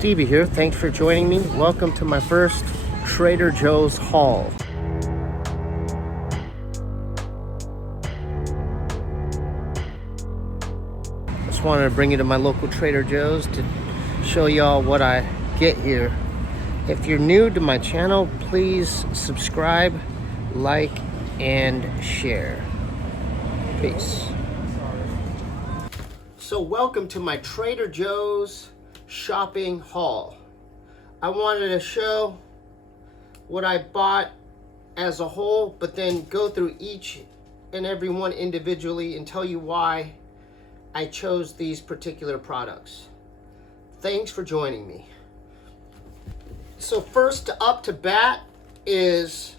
Stevie here. Thanks for joining me. Welcome to my first Trader Joe's haul. Just wanted to bring you to my local Trader Joe's to show y'all what I get here. If you're new to my channel, please subscribe, like, and share. Peace. So welcome to my Trader Joe's shopping haul. I wanted to show what I bought as a whole, but then go through each and every one individually and tell you why I chose these particular products. Thanks for joining me. So first up to bat is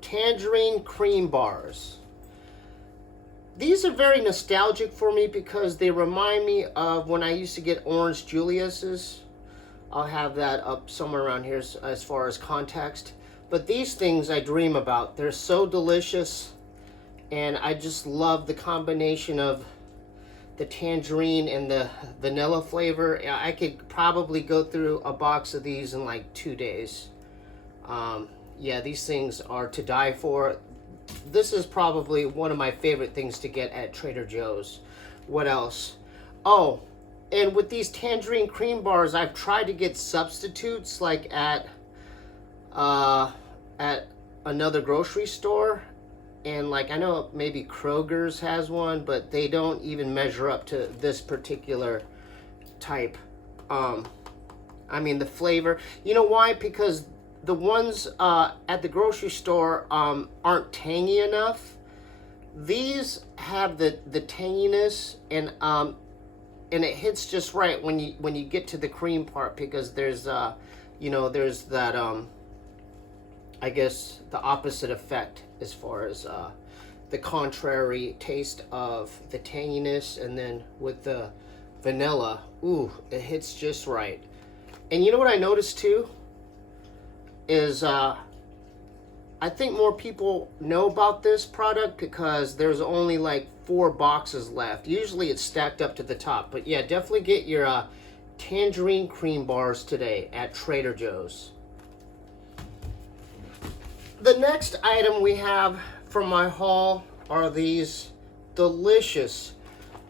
Tangerine cream bars. These are very nostalgic for me because they remind me of when I used to get Orange Julius's. I'll have that up somewhere around here as far as context. But these things I dream about. They're so delicious, and I just love the combination of the tangerine and the vanilla flavor. I could probably go through a box of these in like 2 days. Yeah, these things are to die for. This is probably one of my favorite things to get at Trader Joe's. What else? Oh, and with these tangerine cream bars, I've tried to get substitutes like at another grocery store. And like, I know maybe Kroger's has one, but they don't even measure up to this particular type. I mean, the flavor. You know why? Because the ones at the grocery store aren't tangy enough. These have the tanginess, and it hits just right when you get to the cream part, because there's there's that I guess the opposite effect as far as the contrary taste of the tanginess, and then with the vanilla, ooh, it hits just right. And you know what I noticed too is I think more people know about this product because there's only like 4 boxes left. Usually it's stacked up to the top, but yeah, definitely get your tangerine cream bars today at Trader Joe's. The next item we have from my haul are these delicious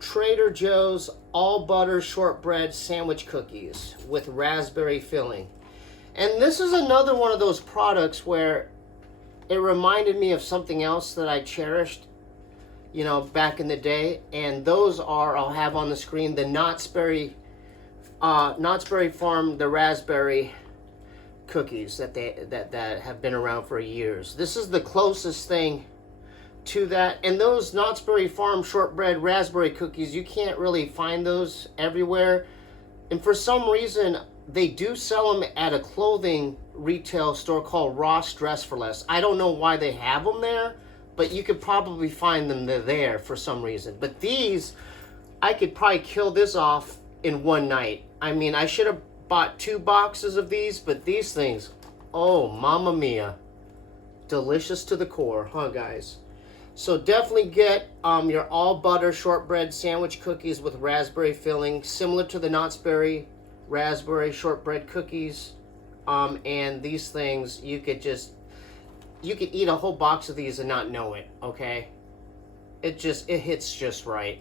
Trader Joe's all butter shortbread sandwich cookies with raspberry filling. And this is another one of those products where it reminded me of something else that I cherished, you know, back in the day. And those are, I'll have on the screen, the Knott's Berry Farm, the raspberry cookies that have been around for years. This is the closest thing to that. And those Knott's Berry Farm shortbread raspberry cookies, you can't really find those everywhere. And for some reason, they do sell them at a clothing retail store called Ross Dress for Less. I don't know why they have them there, but you could probably find them there for some reason. But these, I could probably kill this off in one night. I mean, I should have bought 2 boxes of these, but these things, oh, mamma mia. Delicious to the core, huh, guys? So definitely get your all butter shortbread sandwich cookies with raspberry filling, similar to the Knott's Berry raspberry shortbread cookies. And these things, you could eat a whole box of these and not know it, okay? It hits just right.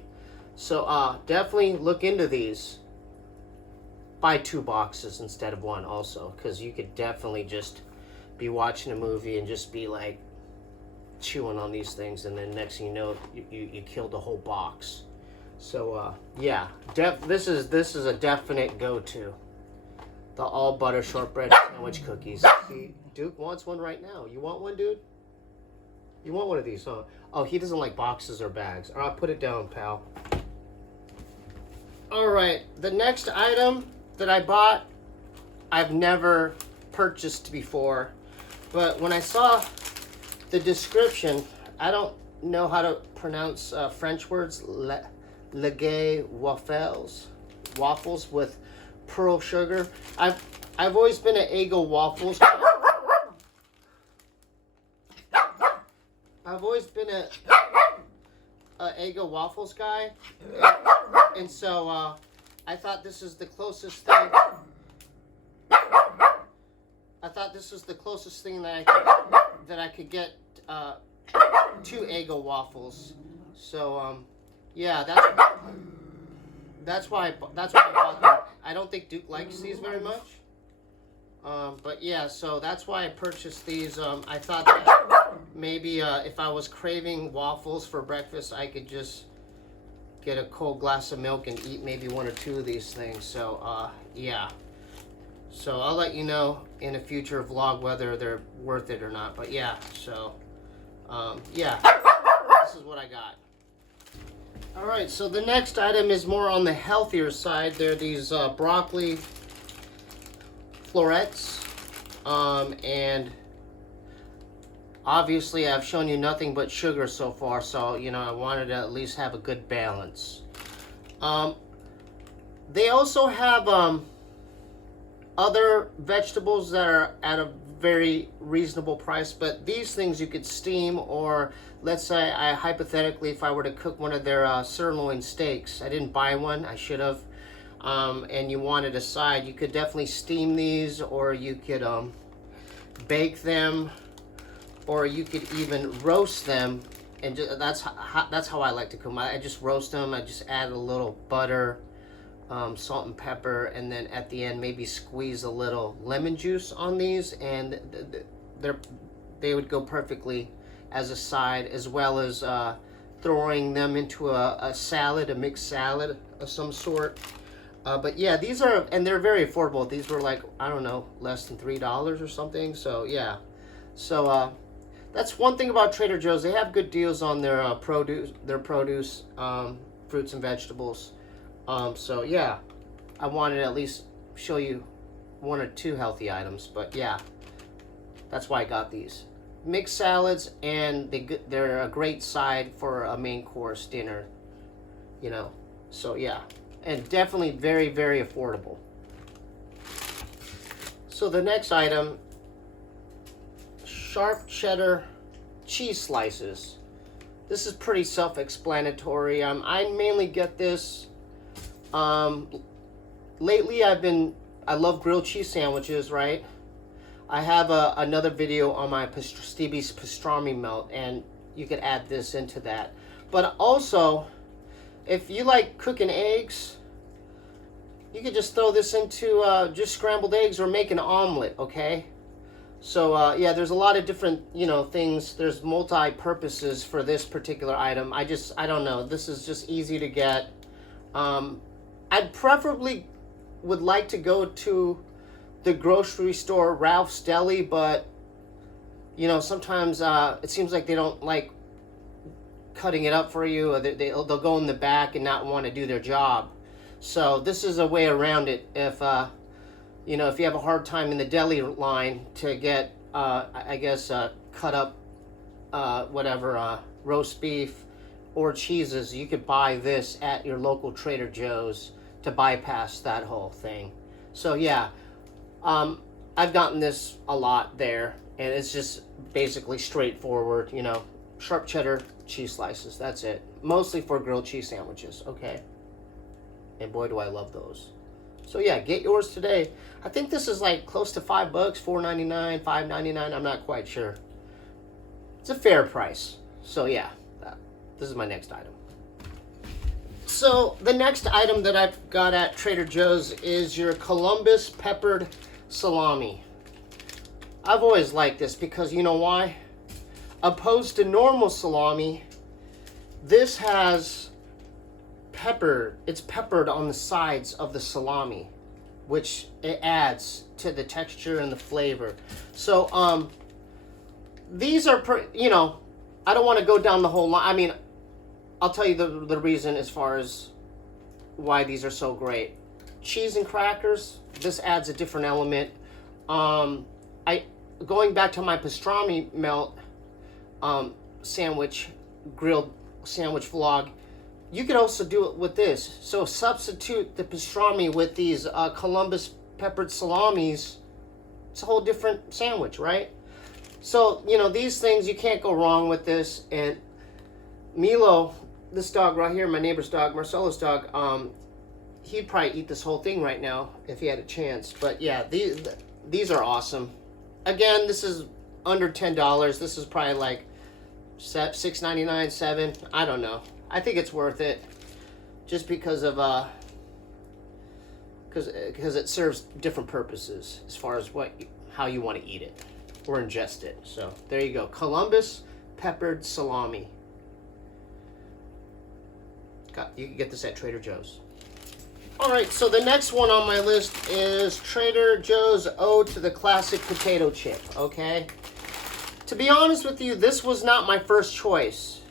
So definitely look into these. Buy 2 boxes instead of 1 also, because you could definitely just be watching a movie and just be like chewing on these things, and then next thing you know, you killed a whole box. So yeah, this is a definite go-to. The all butter shortbread sandwich cookies. See, Duke wants one right now. You want one, dude? You want one of these, huh? Oh, he doesn't like boxes or bags. All right, put it down, pal. All right, the next item that I bought, I've never purchased before, but when I saw the description, I don't know how to pronounce French words. Leay Waffles with pearl sugar. I've always been an Eggo Waffles. I've always been a Eggo Waffles guy, and so I thought this is the closest thing this is the closest thing that I could get to Eggo waffles. So yeah, that's why I bought them. I don't think Duke likes these very much. But yeah, so that's why I purchased these. I thought that maybe if I was craving waffles for breakfast, I could just get a cold glass of milk and eat maybe one or two of these things. So yeah. So I'll let you know in a future vlog whether they're worth it or not. But yeah, so yeah, this is what I got. Alright, so the next item is more on the healthier side. They're these broccoli florets. And obviously I've shown you nothing but sugar so far, so you know I wanted to at least have a good balance. They also have other vegetables that are at a very reasonable price, but these things you could steam, or let's say hypothetically if I were to cook one of their sirloin steaks, I didn't buy one, I should have, and you wanted a side, you could definitely steam these, or you could bake them, or you could even roast them, and that's how I like to cook them. I just roast them. I just add a little butter, salt and pepper, and then at the end maybe squeeze a little lemon juice on these, and they would go perfectly as a side, as well as throwing them into a salad, a mixed salad of some sort. But yeah, these are, and they're very affordable. These were like, I don't know, less than $3 or something. So yeah, so that's one thing about Trader Joe's. They have good deals on their produce, fruits and vegetables. So yeah, I wanted to at least show you one or two healthy items, but yeah, that's why I got these. Mixed salads, and they're a great side for a main course dinner, you know, so yeah, and definitely very, very affordable. So the next item, sharp cheddar cheese slices. This is pretty self-explanatory. I mainly get this. Lately I love grilled cheese sandwiches, right? I have another video on my STEEBEE'S pastrami melt, and you could add this into that. But also, if you like cooking eggs, you could just throw this into just scrambled eggs, or make an omelet, okay? So yeah, there's a lot of different, you know, things. There's multi-purposes for this particular item. I don't know. This is just easy to get. I'd preferably would like to go to the grocery store, Ralph's Deli, but you know, sometimes it seems like they don't like cutting it up for you, or they'll go in the back and not want to do their job. So this is a way around it. If you know, if you have a hard time in the deli line to get I guess cut up whatever roast beef or cheeses, you could buy this at your local Trader Joe's to bypass that whole thing. So yeah, I've gotten this a lot there, and it's just basically straightforward, you know, sharp cheddar cheese slices. That's it. Mostly for grilled cheese sandwiches, okay? And boy, do I love those. So yeah, get yours today. I think this is like close to $5, $4.99, $5.99. I'm not quite sure. It's a fair price. So yeah, this is my next item. So the next item that I've got at Trader Joe's is your Columbus peppered salami. I've always liked this because you know why? Opposed to normal salami, this has pepper. It's peppered on the sides of the salami, which it adds to the texture and the flavor. So these are, you know, I don't want to go down the whole line. I mean, I'll tell you the reason as far as why these are so great. Cheese and crackers, this adds a different element. Going back to my pastrami melt sandwich, grilled sandwich vlog, you could also do it with this. So substitute the pastrami with these Columbus peppered salamis. It's a whole different sandwich, right? So, you know, these things, you can't go wrong with this. And Milo, this dog right here, my neighbor's dog, Marcelo's dog, he'd probably eat this whole thing right now if he had a chance. But yeah, these are awesome. Again, this is under $10. This is probably like $6.99, $7. I don't know. I think it's worth it, just because of because it serves different purposes as far as how you want to eat it or ingest it. So there you go. Columbus peppered salami. You can get this at Trader Joe's. All right, so the next one on my list is Trader Joe's Ode to the Classic Potato Chip, okay? To be honest with you, this was not my first choice.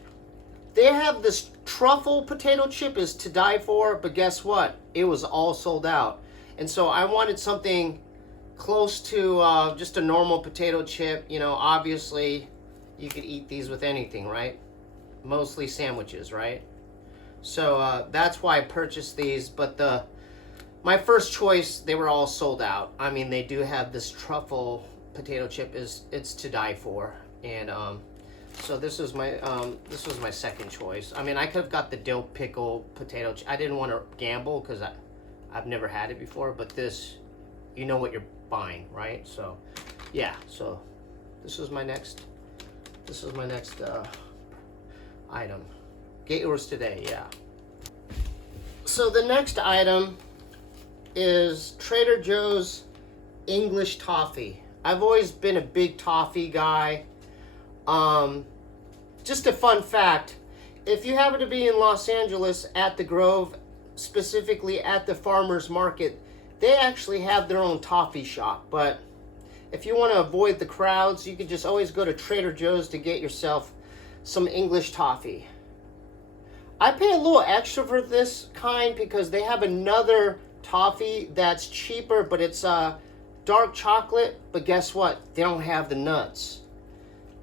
They have this truffle potato chip is to die for, but guess what? It was all sold out. And so I wanted something close to just a normal potato chip. You know, obviously, you could eat these with anything, right? Mostly sandwiches, right? So that's why I purchased these, but my first choice, they were all sold out. I mean, they do have this truffle potato chip, it's to die for, and so this was my second choice. I mean, I could have got the dill pickle potato chip. I didn't want to gamble because I've never had it before, but this, you know what you're buying, right? So yeah, so this is my next item. Get yours today, yeah. So the next item is Trader Joe's English toffee. I've always been a big toffee guy. Just a fun fact, if you happen to be in Los Angeles at the Grove, specifically at the farmer's market, they actually have their own toffee shop. But if you want to avoid the crowds, you can just always go to Trader Joe's to get yourself some English toffee. I pay a little extra for this kind because they have another toffee that's cheaper, but it's dark chocolate. But guess what? They don't have the nuts.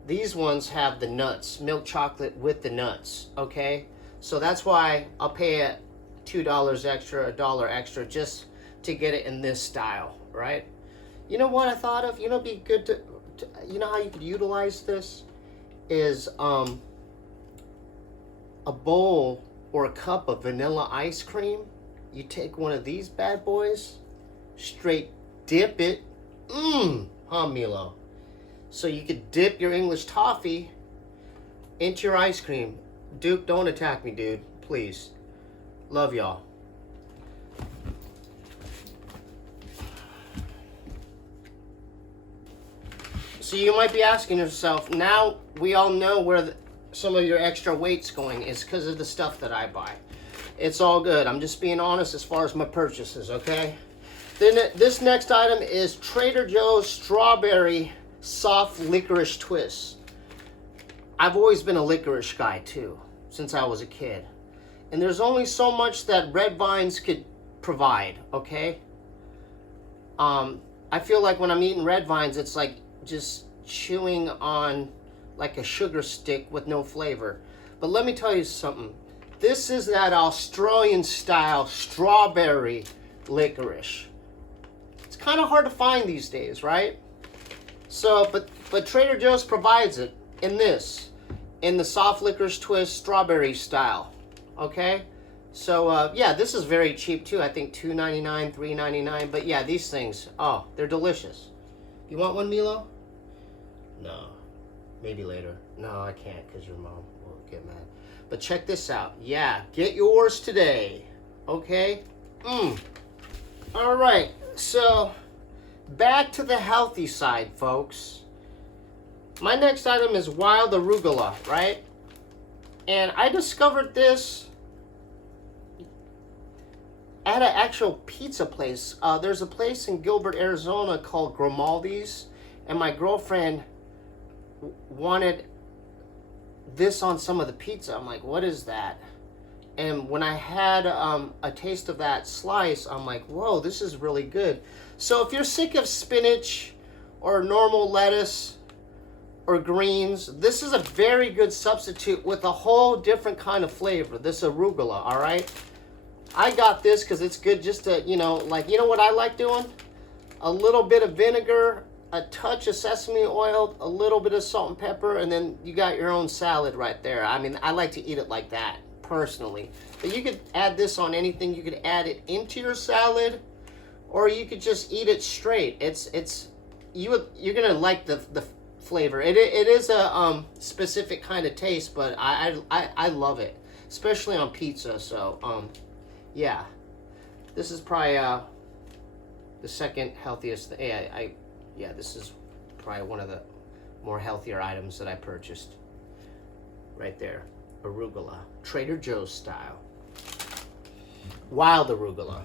These ones have the nuts, milk chocolate with the nuts, okay? So that's why I'll pay $2 extra, $1 extra, just to get it in this style, right? You know what I thought of? You know, it'd be good to you know how you could utilize this is a bowl or a cup of vanilla ice cream. You take one of these bad boys, straight dip it, huh, Milo? So you could dip your English toffee into your ice cream. Duke, don't attack me, dude, please. Love y'all. So you might be asking yourself, now we all know where some of your extra weight's going is because of the stuff that I buy. It's all good. I'm just being honest as far as my purchases, okay? Then this next item is Trader Joe's Strawberry Soft Licorice Twist. I've always been a licorice guy too, since I was a kid. And there's only so much that red vines could provide, okay? I feel like when I'm eating red vines, it's like just chewing on like a sugar stick with no flavor. But let me tell you something. This is that Australian style strawberry licorice. It's kind of hard to find these days, right? So, but Trader Joe's provides it in the soft licorice twist strawberry style, okay? So, yeah, this is very cheap too. I think $2.99, $3.99. But yeah, these things, oh, they're delicious. You want one, Milo? No. Maybe later. No, I can't because your mom will get mad. But check this out. Yeah, get yours today. Okay? All right. So, back to the healthy side, folks. My next item is wild arugula, right? And I discovered this at an actual pizza place. There's a place in Gilbert, Arizona called Grimaldi's. And my girlfriend wanted this on some of the pizza. I'm like, what is that? And when I had a taste of that slice, I'm like, whoa, this is really good. So if you're sick of spinach or normal lettuce or greens, this is a very good substitute with a whole different kind of flavor, this arugula, all right? I got this because it's good just to, you know what I like doing? A little bit of vinegar, a touch of sesame oil, a little bit of salt and pepper, and then you got your own salad right there. I mean, I like to eat it like that, personally. But you could add this on anything. You could add it into your salad, or you could just eat it straight. It's you're gonna like the flavor. It is a specific kind of taste, but I love it, especially on pizza. So yeah, this is probably the second healthiest. Yeah, this is probably one of the more healthier items that I purchased. Right there, arugula, Trader Joe's style, wild arugula.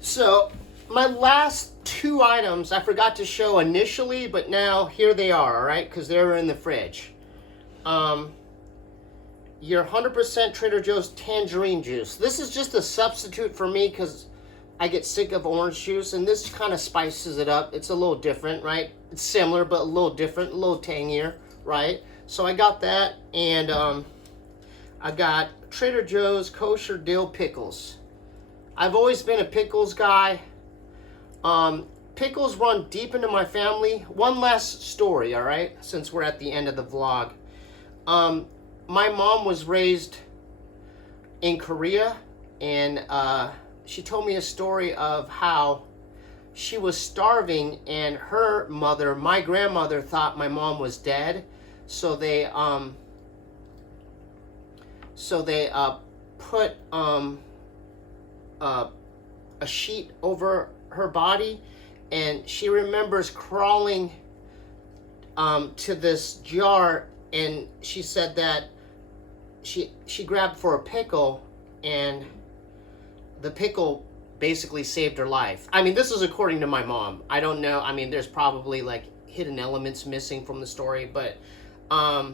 So my last two items I forgot to show initially, but now here they are, all right, because they're in the fridge. Your 100% Trader Joe's tangerine juice. This is just a substitute for me because I get sick of orange juice, and this kind of spices it up. It's a little different, right? It's similar, but a little different, a little tangier, right? So I got that, and I got Trader Joe's kosher dill pickles. I've always been a pickles guy. Pickles run deep into my family. One last story, all right, since we're at the end of the vlog. My mom was raised in Korea, and she told me a story of how she was starving, and her mother, my grandmother, thought my mom was dead, so they put a sheet over her body, and she remembers crawling to this jar, and she said that she grabbed for a pickle, and the pickle basically saved her life. I mean, this is according to my mom. I don't know. I mean, there's probably like hidden elements missing from the story, but I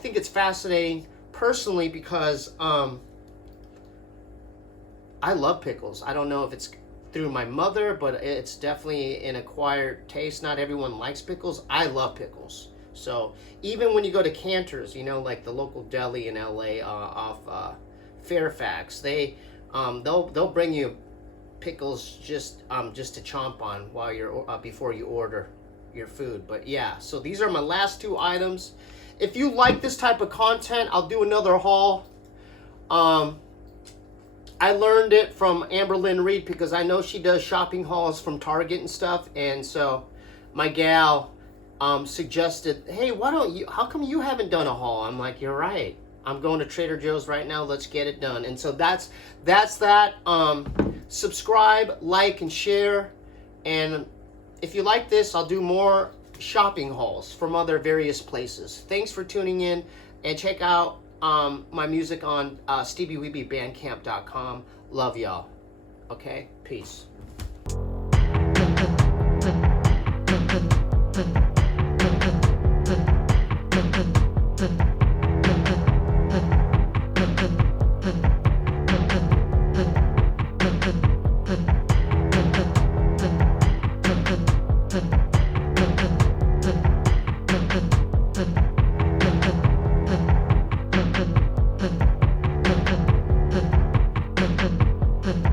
think it's fascinating personally because I love pickles. I don't know if it's through my mother, but it's definitely an acquired taste. Not everyone likes pickles. I love pickles. So even when you go to Cantor's, you know, like the local deli in LA off Fairfax, they'll bring you pickles just to chomp on while you're before you order your food. But yeah, so these are my last two items. If you like this type of content, I'll do another haul. I learned it from Amber Lynn Reed because I know she does shopping hauls from Target and stuff, and so my gal suggested, hey, how come you haven't done a haul? I'm like, you're right. I'm going to Trader Joe's right now. Let's get it done. And so that's that. Subscribe, like, and share. And if you like this, I'll do more shopping hauls from other various places. Thanks for tuning in, and check out my music on SteeBee'sBandcamp.com. Love y'all. Okay? Peace.